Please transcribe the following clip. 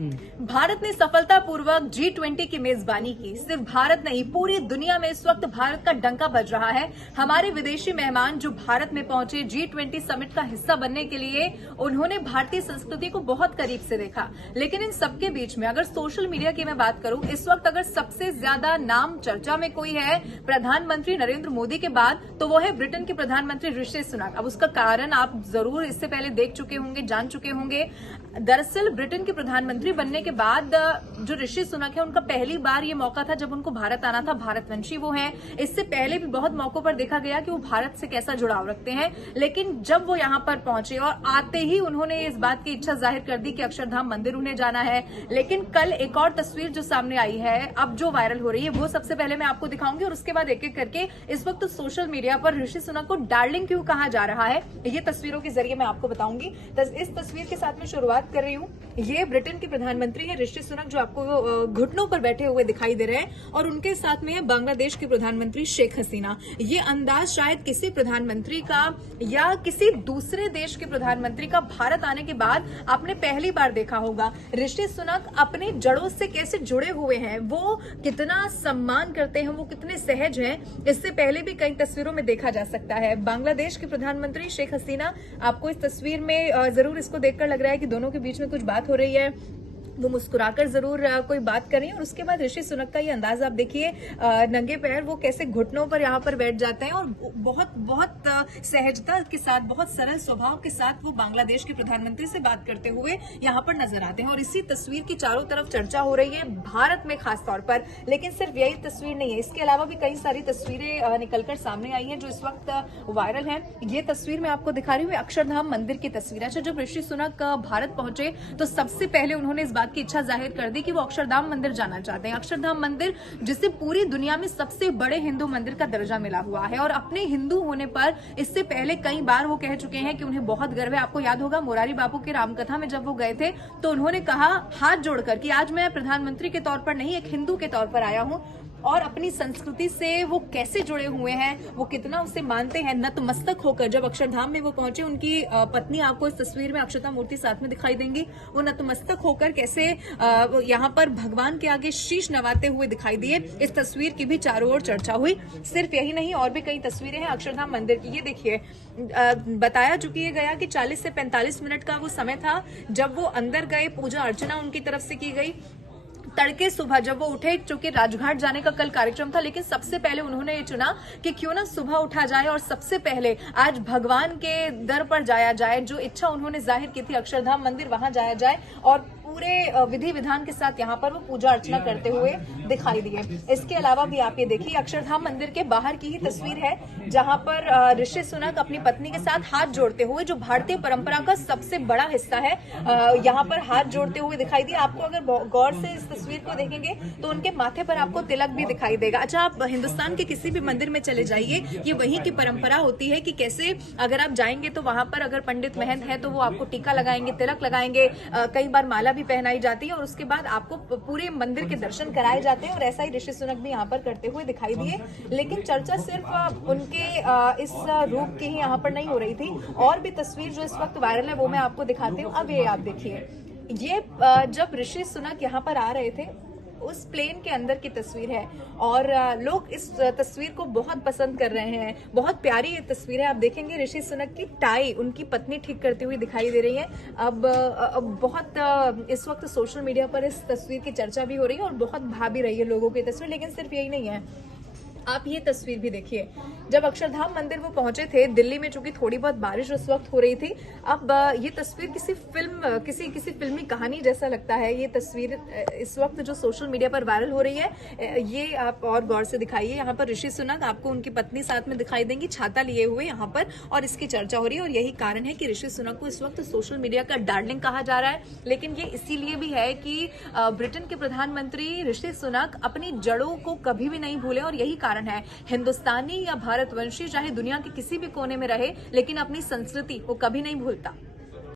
भारत ने सफलतापूर्वक G20 की मेजबानी की। सिर्फ भारत नहीं, पूरी दुनिया में इस वक्त भारत का डंका बज रहा है। हमारे विदेशी मेहमान जो भारत में पहुंचे G20 समिट का हिस्सा बनने के लिए, उन्होंने भारतीय संस्कृति को बहुत करीब से देखा। लेकिन इन सबके बीच में अगर सोशल मीडिया की मैं बात करूं, इस वक्त अगर सबसे ज्यादा नाम चर्चा में कोई है प्रधानमंत्री नरेंद्र मोदी के बाद, तो वो है ब्रिटेन के प्रधानमंत्री ऋषि सुनक। अब उसका कारण आप जरूर इससे पहले देख चुके होंगे, जान चुके होंगे। दरअसल ब्रिटेन के प्रधानमंत्री बनने के बाद जो ऋषि सुनक है, उनका पहली बार ये मौका था जब उनको भारत आना था। भारतवंशी वो हैं। इससे पहले भी बहुत मौकों पर देखा गया कि वो भारत से कैसा जुड़ाव रखते हैं, लेकिन जब वो यहाँ पर पहुंचे और आते ही उन्होंने इस बात की इच्छा जाहिर कर दी कि अक्षरधाम मंदिर उन्हें जाना है। लेकिन कल एक और तस्वीर जो सामने आई है, अब जो वायरल हो रही है, वो सबसे पहले मैं आपको दिखाऊंगी और उसके बाद एक एक करके इस वक्त सोशल मीडिया पर ऋषि सुनक को डार्लिंग क्यों कहा जा रहा है, ये तस्वीरों के जरिए मैं आपको बताऊंगी। इस तस्वीर के साथ मैं शुरुआत कर रही हूँ। ये ब्रिटेन के प्रधानमंत्री है ऋषि सुनक, जो आपको घुटनों पर बैठे हुए दिखाई दे रहे हैं, और उनके साथ में है बांग्लादेश के प्रधानमंत्री शेख हसीना। ये अंदाज शायद किसी प्रधानमंत्री का या किसी दूसरे देश के प्रधानमंत्री का भारत आने के बाद आपने पहली बार देखा होगा। ऋषि सुनक अपने जड़ों से कैसे जुड़े हुए हैं, वो कितना सम्मान करते हैं, वो कितने सहज हैं, इससे पहले भी कई तस्वीरों में देखा जा सकता है। बांग्लादेश के प्रधानमंत्री शेख हसीना, आपको इस तस्वीर में जरूर इसको देखकर लग रहा है कि दोनों के बीच में कुछ बात हो रही है। वो मुस्कुराकर जरूर कोई बात कर रही है। और उसके बाद ऋषि सुनक का ये अंदाज आप देखिए, नंगे पैर वो कैसे घुटनों पर यहाँ पर बैठ जाते हैं और बहुत बहुत सहजता के साथ, बहुत सरल स्वभाव के साथ वो बांग्लादेश के प्रधानमंत्री से बात करते हुए यहाँ पर नजर आते हैं। और इसी तस्वीर की चारों तरफ चर्चा हो रही है, भारत में खास तौर पर। लेकिन सिर्फ यही तस्वीर नहीं है, इसके अलावा भी कई सारी तस्वीरें निकलकर सामने आई हैं जो इस वक्त वायरल है। ये तस्वीर मैं आपको दिखा रही हूँ, अक्षरधाम मंदिर की तस्वीर। अच्छा, जब ऋषि सुनक भारत पहुंचे तो सबसे पहले उन्होंने इस बात की इच्छा जाहिर कर दी कि वो अक्षरधाम मंदिर जाना चाहते हैं। अक्षरधाम मंदिर जिसे पूरी दुनिया में सबसे बड़े हिंदू मंदिर का दर्जा मिला हुआ है, और अपने हिंदू होने पर इससे पहले कई बार वो कह चुके हैं कि उन्हें बहुत गर्व है। आपको याद होगा मोरारी बापू की रामकथा में जब वो गए थे तो उन्होंने कहा हाथ जोड़कर कि आज मैं प्रधानमंत्री के तौर पर नहीं, एक हिंदू के तौर पर आया हूं। और अपनी संस्कृति से वो कैसे जुड़े हुए हैं, वो कितना उसे मानते हैं, नतमस्तक होकर जब अक्षरधाम में वो पहुंचे। उनकी पत्नी आपको इस तस्वीर में अक्षता मूर्ति साथ में दिखाई देंगी। वो नतमस्तक होकर कैसे यहाँ पर भगवान के आगे शीश नवाते हुए दिखाई दिए। इस तस्वीर की भी चारों ओर चर्चा हुई। सिर्फ यही नहीं, और भी कई तस्वीरें हैं अक्षरधाम मंदिर की। ये देखिए, बताया चुकी गया कि 40 से 45 मिनट का वो समय था जब वो अंदर गए, पूजा अर्चना उनकी तरफ से की गई। तड़के सुबह जब वो उठे, चूंकि राजघाट जाने का कल कार्यक्रम था, लेकिन सबसे पहले उन्होंने ये चुना कि क्यों ना सुबह उठा जाए और सबसे पहले आज भगवान के दर पर जाया जाए। जो इच्छा उन्होंने जाहिर की थी, अक्षरधाम मंदिर, वहां जाया जाए और पूरे विधि विधान के साथ यहाँ पर वो पूजा अर्चना करते हुए दिखाई दिए। इसके अलावा भी आप ये देखिए, अक्षरधाम मंदिर के बाहर की ही तस्वीर है जहाँ पर ऋषि सुनक अपनी पत्नी के साथ हाथ जोड़ते हुए, जो भारतीय परंपरा का सबसे बड़ा हिस्सा है, यहाँ पर हाथ जोड़ते हुए दिखाई दिए। आपको अगर गौर से इस तस्वीर को देखेंगे तो उनके माथे पर आपको तिलक भी दिखाई देगा। अच्छा, आप हिंदुस्तान के किसी भी मंदिर में चले जाइए, ये वहीं की परंपरा होती है कि कैसे अगर आप जाएंगे तो वहां पर अगर पंडित महंत है तो वो आपको टीका लगाएंगे, तिलक लगाएंगे, कई बार माला भी पहनाई जाती है और उसके बाद आपको पूरे मंदिर के दर्शन कराए जाते हैं। और ऐसा ही ऋषि सुनक भी यहाँ पर करते हुए दिखाई दिए। लेकिन चर्चा सिर्फ उनके इस रूप की ही यहाँ पर नहीं हो रही थी, और भी तस्वीर जो इस वक्त वायरल है वो मैं आपको दिखाती हूँ। अब ये आप देखिए, ये जब ऋषि सुनक यहाँ पर आ रहे थे उस प्लेन के अंदर की तस्वीर है, और लोग इस तस्वीर को बहुत पसंद कर रहे हैं। बहुत प्यारी ये तस्वीर है। आप देखेंगे ऋषि सुनक की टाई उनकी पत्नी ठीक करती हुई दिखाई दे रही है। अब बहुत इस वक्त सोशल मीडिया पर इस तस्वीर की चर्चा भी हो रही है और बहुत भा भी रही है लोगों की तस्वीर। लेकिन सिर्फ यही नहीं है, आप ये तस्वीर भी देखिए, जब अक्षरधाम मंदिर वो पहुंचे थे दिल्ली में, चूंकि थोड़ी बहुत बारिश उस वक्त हो रही थी। अब ये तस्वीर किसी फिल्मी कहानी जैसा लगता है। ये तस्वीर इस वक्त जो सोशल मीडिया पर वायरल हो रही है, ये आप और गौर से दिखाइए। यहाँ पर ऋषि सुनक, आपको उनकी पत्नी साथ में दिखाई देंगी छाता लिए हुए यहाँ पर, और इसकी चर्चा हो रही है। और यही कारण है कि ऋषि सुनक को इस वक्त सोशल मीडिया का डार्लिंग कहा जा रहा है। लेकिन ये इसीलिए भी है कि ब्रिटेन के प्रधानमंत्री ऋषि सुनक अपनी जड़ों को कभी भी नहीं भूले, और यही कारण है। हिंदुस्तानी या भारतवंशी चाहे दुनिया के किसी भी कोने में रहे, लेकिन अपनी संस्कृति को कभी नहीं भूलता।